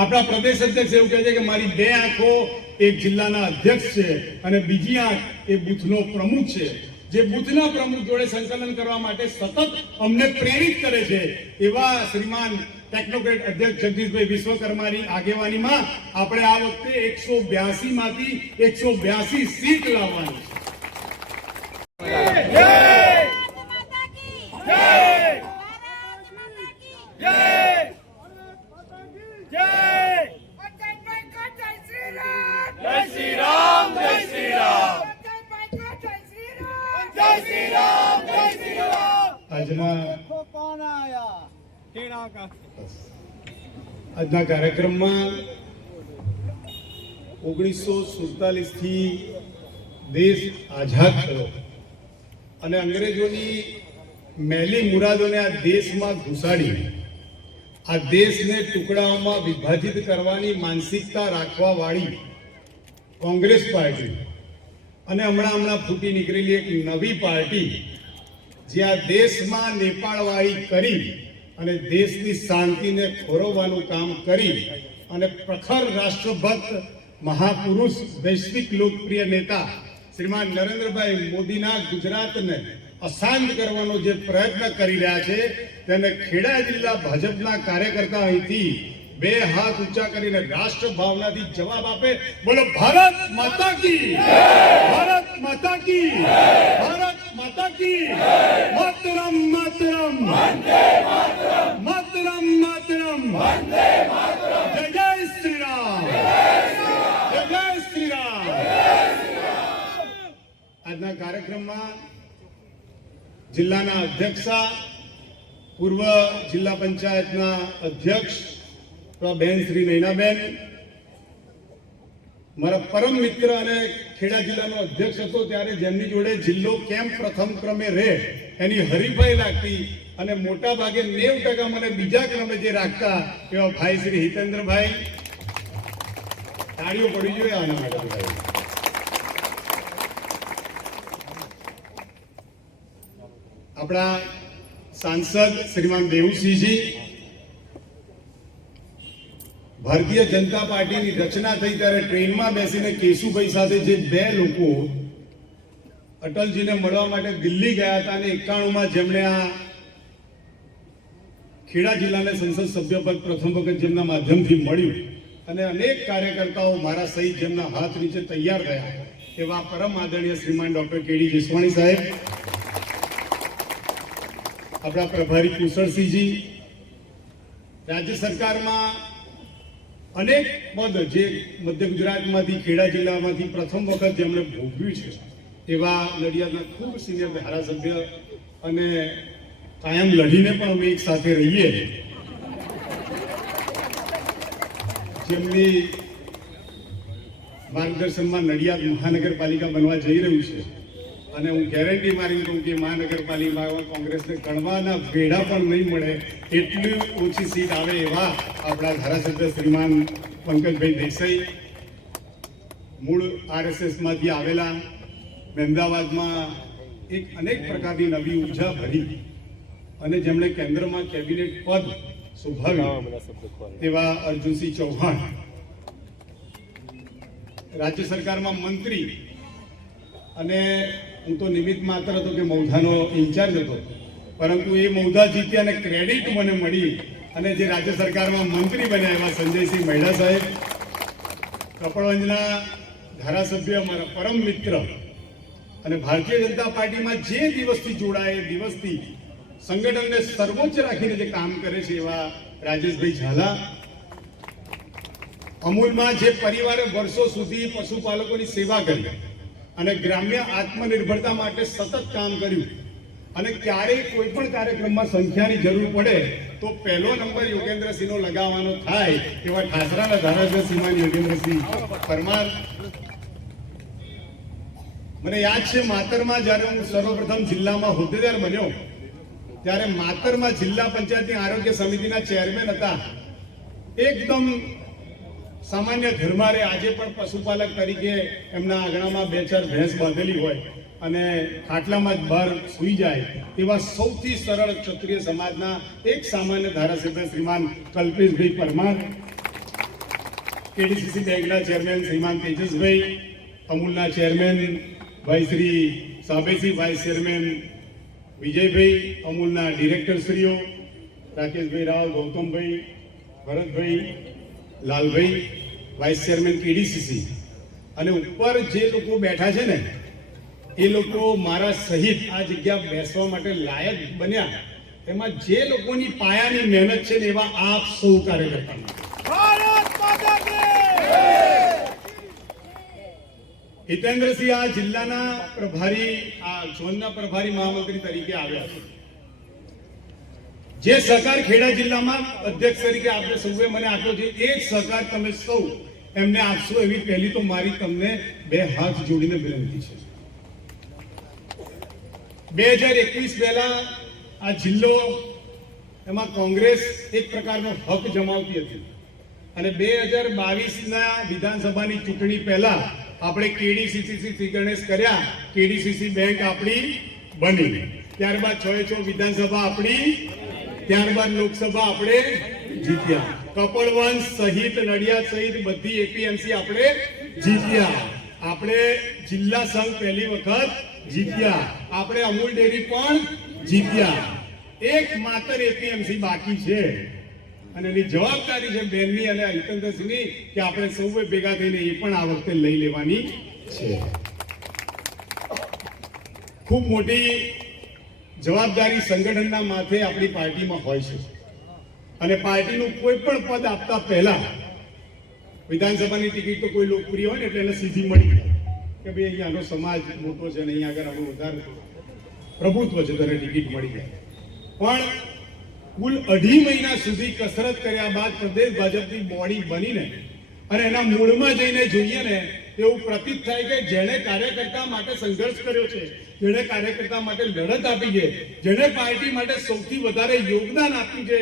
આપણા પ્રદેશ અધ્યક્ષ એવું કહે છે કે મારી બે આંખો એક જિલ્લાના અધ્યક્ષ છે અને બીજી આંખ એ બૂથનો પ્રમુખ છે, જે બૂથના પ્રમુખ જોડે સંકલન કરવા માટે સતત અમને પ્રેરિત કરે છે. એવા શ્રીમાન ટેકનોક્રેટ અધ્યક્ષ જગદીશભાઈ વિશ્વકર્માની આગેવાનીમાં આપણે આ વખતે 182 માંથી 182 સીટ લાવવાની છે. આજના કાર્યક્રમમાં 1947 થી દેશ આઝાદ થયો અને અંગ્રેજોની મેલી મુરાદોને આ દેશમાં ઘુસાડી આ દેશને ટુકડાઓમાં વિભાજિત કરવાની માનસિકતા રાખવા વાળી કોંગ્રેસ પાર્ટી અને હમણાં ફૂટી નીકળેલી એક નવી પાર્ટી જે આ દેશમાં નેપાળવાળી કરી અને દેશની શાંતિને ખોરવવાનું કામ કરી અને પ્રખર રાષ્ટ્રભક્ત મહાપુરુષ વૈશ્વિક લોકપ્રિય નેતા શ્રીમાન નરેન્દ્રભાઈ મોદીના ગુજરાતને અશાંત કરવાનો જે પ્રયત્ન કરી રહ્યા છે તેને ખેડા જિલ્લા ભાજપના કાર્યકર્તા અહીંથી બે હાથ ઊંચા કરીને રાષ્ટ્ર ભાવનાથી જવાબ આપે. બોલો ભારત માતા કી, ભારત માતા કી, ભારત માતા કી, માતરમ માતરમ, વંદે માતરમ, માતરમ માતરમ, વંદે માતરમ, જય જય શ્રી રામ, જય જય શ્રી રામ. આજના કાર્યક્રમમાં જિલ્લાના અધ્યક્ષા, પૂર્વ જિલ્લા પંચાયતના અધ્યક્ષ તો બેન શ્રી નૈનાબેન, મારા પરમ મિત્ર અને ખેડા જિલ્લાનો અધ્યક્ષ હતો ત્યારે જેમની જોડે જિલ્લો કેમ પ્રથમ ક્રમે રહે એની હરીફાઈ લાગતી અને મોટા ભાગે 90% મને બીજા ક્રમે જે રાખતા એવા ભાઈ શ્રી હિતેન્દ્રભાઈ, તાળીઓ પડી જોઈએ આના માટે. આપણા સાંસદ શ્રીમાન દેવુસિંહજી, ભારતીય જનતા પાર્ટીની રચના થઈ ત્યારે ટ્રેનમાં બેસીને કેશુભાઈ સાથે જે બે લોકો અટલજીને મળવા માટે દિલ્હી ગયા હતા અને 91માં જેમણે આ ખેડા જિલ્લાને સંસદ સભ્ય પદ પ્રથમ વખત જેમના માધ્યમથી મળ્યું અને અનેક કાર્યકર્તાઓ મારા સહિત જેમના હાથ નીચે તૈયાર થયા એવા પરમ આદરણીય શ્રીમાન ડોક્ટર કેડી જસવાણી સાહેબ, આપણા પ્રભારી કુશળસિંહજી, રાજ્ય સરકારમાં અનેક પદ જે મધ્ય ગુજરાતમાંથી ખેડા જિલ્લામાંથી પ્રથમ વખત જેમણે ભોગવ્યું છે એવા નડિયાદના ખૂબ સિનિયર ધારાસભ્ય અને કાયમ લડીને પણ અમે એક સાથે રહીએ, જેમની માર્ગદર્શનમાં નડિયાદ મહાનગરપાલિકા બનવા જઈ રહ્યું છે અને હું ગેરંટી મારી કહું કે મહાનગરપાલિકામાં કોંગ્રેસને ગણવાના ભેડા પણ નહીં મળે એટલી ઓછી સીટ આવે એવા આપણા ધારાસભ્ય શ્રીમાન પંકજભાઈ દેસાઈ, મૂળ RSSમાંથી આવેલા, અમદાવાદમાં એક અનેક પ્રકારની નવી ઉર્જા ભરી અને જેમણે કેન્દ્રમાં કેબિનેટ પદ શોભાવ્યું તેવા અર્જુનસિંહ ચૌહાણ, રાજ્ય સરકારમાં મંત્રી અને હું તો નિમિત્ત માત્ર હતો કે મૌધાનો ઇન્ચાર્જ હતો, પરંતુ એ મૌધા જીત્યા અને ક્રેડિટ મને મળી અને જે રાજ્ય સરકારમાં મંત્રી બન્યા એવા સંજયસિંહ મહેડા સાહેબ, કપડવંજના ધારાસભ્ય, મારા પરમ મિત્ર અને ભારતીય જનતા પાર્ટીમાં જે દિવસથી જોડાય એ દિવસથી સંગઠનને સર્વોચ્ચ રાખીને જે કામ કરે છે એવા રાજેશભાઈ ઝાલા, અમૂલમાં જે પરિવારે વર્ષો સુધી પશુપાલકોની સેવા કરી અને ગ્રામ્ય આત્મનિર્ભરતા માટે સતત કામ કર્યું અને ક્યારેય કોઈ પણ કાર્યક્રમમાં સંખ્યાની જરૂર પડે તો પહેલો નંબર યોગેન્દ્રસિંહનો લગાવવાનો થાય એવા ઠાસરાના ધારાસભ્ય શ્રીમાન યોગેન્દ્રસિંહ પરમાર. મને યાદ છે માતરમાં જ્યારે હું સર્વપ્રથમ જિલ્લામાં હોદ્દેદાર બન્યો ત્યારે માતરમાં જિલ્લા પંચાયતની આરોગ્ય સમિતિના ચેરમેન હતા. એકદમ સામાન્ય ઘરમાં રહે, આજે પણ પશુપાલક તરીકે એમના આંગણામાં 2-4 ભેંસ બાંધેલી હોય અને ખાટલામાં જ બહાર સૂઈ જાય એવા સૌથી સરળ ક્ષત્રિય સમાજના એક સામાન્ય ધારાસભ્ય શ્રીમાન કલ્પેશભાઈ પરમાર. કેડીસીસી બેંકના ચેરમેન શ્રીમાન તેજસભાઈ, અમૂલના ચેરમેન ભાઈ શ્રી સાબેસી, વાઇસ ચેરમેન વિજયભાઈ, અમૂલના ડિરેક્ટરશ્રીઓ Rakeshbhai Rao, Gautambhai, Bharatbhai, Lalbhai, vice chairman KDCC, અને ઉપર જે લોકો બેઠા છે ને એ લોકો મારા સહિત આ જગ્યા બેસવા માટે લાયક બન્યા, એમાં જે લોકોની પાયાની મહેનત છે ને એવા આપ સૌ કાર્યકર્તા હિતેન્દ્રસિંહ આ જિલ્લાના પ્રભારી, આ ઝોનના પ્રભારી મહામંત્રી તરીકે આવ્યા છે. જે સહકાર ખેડા જિલ્લામાં અધ્યક્ષ તરીકે આપણે સૌએ મને આપ્યો છે, એ જ સહકાર તમે સૌ એમને આપશો એવી પહેલી તો મારી તમને બે હાથ જોડીને વિનંતી છે. 2021 પહેલા આ જિલ્લો એમાં કોંગ્રેસ એક પ્રકારનો હક જમાવતી હતી અને 2022ના વિધાનસભાની ચૂંટણી પહેલા આપણે કેડીસીસી શ્રી ગણેશ કર્યા, કેડીસીસી બેંક આપણી બની, ત્યારબાદ 6 વિધાનસભા આપણી, ત્યારબાદ લોકસભા આપણે જીત્યા, કપડવંશ સહિત નડિયાદ સહિત બધી એપીએમસી આપણે જીત્યા, આપણે જિલ્લા સંઘ પહેલી વખત જીત્યા, આપણે અમૂલ ડેરી પણ જીત્યા. એક માત્ર એપીએમસી બાકી છે અને એની જવાબદારી છે બેનની અને હિતેન્દ્રસિંહની કે આપણે સૌએ ભેગા થઈને એ પણ આ વખતે લઈ લેવાની છે. ખૂબ મોટી જવાબદારી સંગઠનના માથે આપણી પાર્ટીમાં હોય છે અને પાર્ટીનું કોઈ પણ પદ આપતા પહેલા વિધાનસભાની ટિકિટ તો કોઈ લોકપ્રિય હોય ને એટલે એને સીધી મળી જાય કે ભાઈ અહીંયાનો સમાજ મોટો છે અને અહીંયા આગળ આનું વધારે પ્રભુત્વ છે, તને ટિકિટ મળી જાય. પણ કુલ 2.5 મહિના સુધી કસરત કર્યા બાદ પ્રદેશ ભાજપની બોડી બનીને અને એના મૂળમાં જઈને જોઈએ ને એવું પ્રતીત થાય કે જેણે કાર્યકર્તા માટે સંઘર્ષ કર્યો છે, જેણે કાર્યકર્તા માટે લડત આપી છે, જેણે પાર્ટી માટે સૌથી વધારે યોગદાન આપ્યું છે,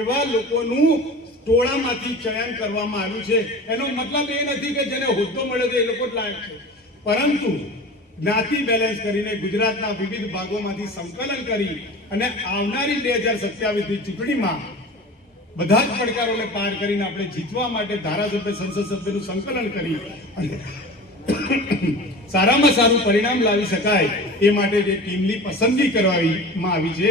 એવા લોકોનું ટોળામાંથી ચયન કરવામાં આવ્યું છે. એનો મતલબ એ નથી કે જેને હોદ્દો મળ્યો છે એ લોકો જ લાયક છે, પરંતુ જ્ઞાતિ બેલેન્સ કરીને ગુજરાતના વિવિધ ભાગોમાંથી સંકલન કરી અને આવનારી 2027ની ચૂંટણીમાં બધા જ પડકારોને પાર કરીને આપણે જીતવા માટે ધારાસભ્ય, સંસદ સભ્યનું સંકલન કરી અને સારામાં સારું પરિણામ લાવી શકાય એ માટે જે ટીમની પસંદગી કરવામાં આવી છે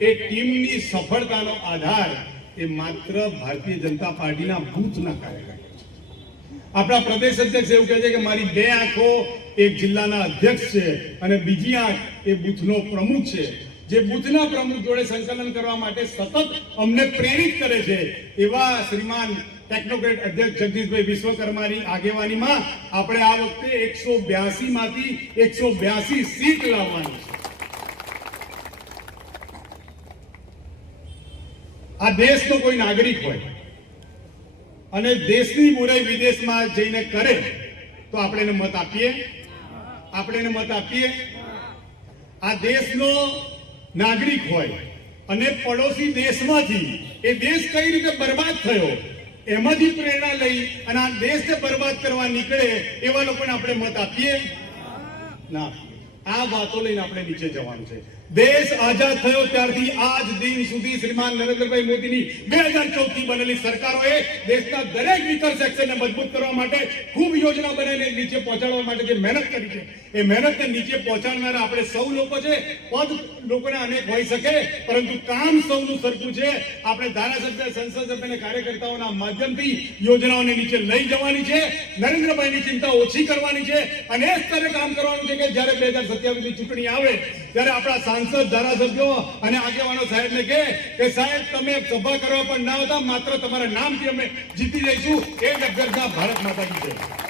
એ ટીમની સફળતાનો આધાર એ માત્ર ભારતીય જનતા પાર્ટીના બૂથના કાર્યકર્તા છે. આપણા પ્રદેશ અધ્યક્ષ એવું કહે છે કે મારી બે આંખો એક જિલ્લાના અધ્યક્ષ છે અને બીજી આંખ એ બૂથનો પ્રમુખ છે. જે બૂથના પ્રમુખ જોડે સંકલન કરવા માટે સતત અમને પ્રેરિત કરે છે એવા શ્રીમાન ટેકનોક્રેટ અધ્યક્ષ જગદીશભાઈ વિશ્વકર્માની આગેવાનીમાં આપણે આ વખતે 182 માંથી 182 સીટ લાવવાની છે. આ દેશનો કોઈ નાગરિક હોય અને દેશની બુરાઈ વિદેશમાં જઈને કરે તો આપણે એને મત આપીએ, આપણે એને મત આપીએ. આ દેશનો નાગરિક હોય અને પડોશી દેશમાંથી એ દેશ કઈ રીતે બરબાદ થયો એમાંથી પ્રેરણા લઈ અને આ દેશને બરબાદ કરવા નીકળે એવા લોકોને આપણે મત આપીએ ના. આ વાતો લઈને આપણે નીચે જવાનું છે. દેશ આઝાદ થયો ત્યારથી આજ દિન સુધી શ્રીમાન નરેન્દ્રભાઈ મોદીની 2014 થી બનેલી સરકારોએ દેશના દરેક વિકલ સેક્શનને મજબૂત કરવા માટે ખૂબ યોજના બનાવીને નીચે પહોંચાડવા માટે જે મહેનત કરી છે એ મહેનતને નીચે પહોંચાડનારા આપણે સૌ લોકો છે. પદ લોકોને અનેક હોઈ શકે પરંતુ કામ સૌનું સરખું છે. આપણે ધારાસભ્ય, સંસદ સભ્ય અને કાર્યકર્તાઓના માધ્યમથી યોજનાઓને નીચે લઈ જવાની છે. નરેન્દ્રભાઈની ચિંતા ઓછી કરવાની છે અને એ સ્તરે કામ કરવાનું છે કે જ્યારે 2027ની ચૂંટણી આવે ત્યારે આપણા સાંસદ, ધારાસભ્યો અને આગેવાનો સાહેબને કહે કે સાહેબ તમે સભા કરવા પણ ના આવતા, માત્ર તમારા નામથી અમે જીતી જઈશું. એ જ અભ્યર્થના ભારત માતાજી છે.